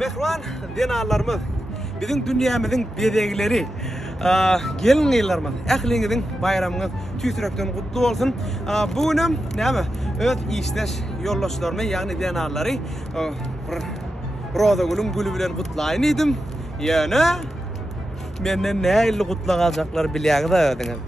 Mehman denarlarımız, bizim dünyamızın bedegileri, gelin yıllarımız, ehlinizin bayramınız tüsürekten kutlu olsun. Bugünüm näme? Öz işleş yoldaşlarımı, yani denarları Roza gülüm gülü bilen kutlayın idim. Yani menden ne illi kutlagacaklar bilýär da ödüňiz.